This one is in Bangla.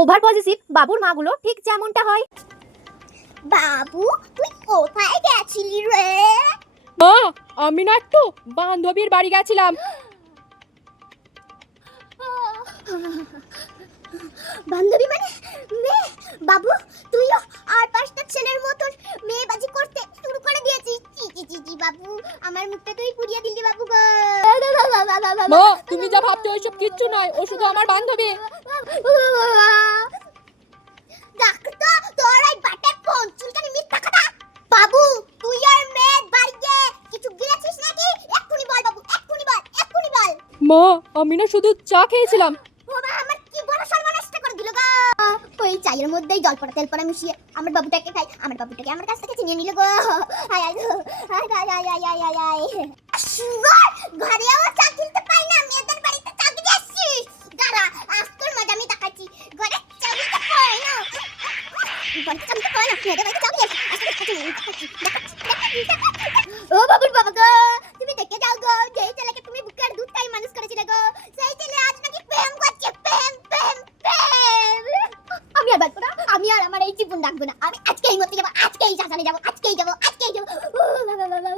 ওভার পজিটিভ বাবুর মাগুলো ঠিক যেমনটা হয়। বাবু তুই কোথায় গেছিলি রে? মা, আমি না একটু বান্ধবীর বাড়ি গেছিলাম। বান্ধবী মানে মেয়ে? বাবু তুইও আর পাঁচটা ছেলের মতন মেয়েবাজি করতে শুরু করে দিয়েছিস। চি চি চি চি বাবু, আমার মুখটা তুই পুড়িয়ে দিলি বাবু গো। মা, তুমি যা ভাবছো ওইসব কিচ্ছু নয়, ও শুধু আমার বান্ধবী। দেখ তো তোর এই বাটে ফোন চুলকানি মিথ্যা কথা। বাবু তুই আর মেয়ে বাড়িতে কিছু গিয়েছিস নাকি? এক্ষুনি বল বাবু, এক্ষুনি বল, এক্ষুনি বল। মা, আমি না শুধু চা খেয়েছিলাম। বাবা আমার কি বড় সর্বনাশটা করে দিল গো। ওই চায়ের মধ্যেই জল পড়া তেল পড়া মিশিয়ে আমার বাবুটাকে খাই, আমার বাবুটাকে আমার কাছ থেকে ছিনিয়ে নিল গো। হায় হায় গো, হায় হায় হায় হায় হায় হায় হায়। শুয়ার ঘরে আমার চা কিনতে পাই না, মেয়েদের বাড়িতে চা কিনে আসছিস। দাঁড়া আজ তোর মজা আমি দেখাচ্ছি। ঘরে চা কিনতে পাই না, ঘরে চা কিনতে পাই না, মেয়েদের বাড়িতে চা কিনে আসছিস। ও বাবুর বাবা গো, তুমি দেখে যাও গো, যেই ছেলেকে তুমি বুকের দুধ খাই মানুষ করেছিলে গো, সেই ছেলে আজ নাকি প্রেম করছে। প্রেম প্রেম প্রেম। আমি আর বাঁচবো না, আমি আর আমার এই জীবন রাখবো না। আমি আজকেই মরতে যাবো, আজকেই শ্মশানে যাবো, আজকেই যাবো, আজকেই যাবো। ও বাবা বাবা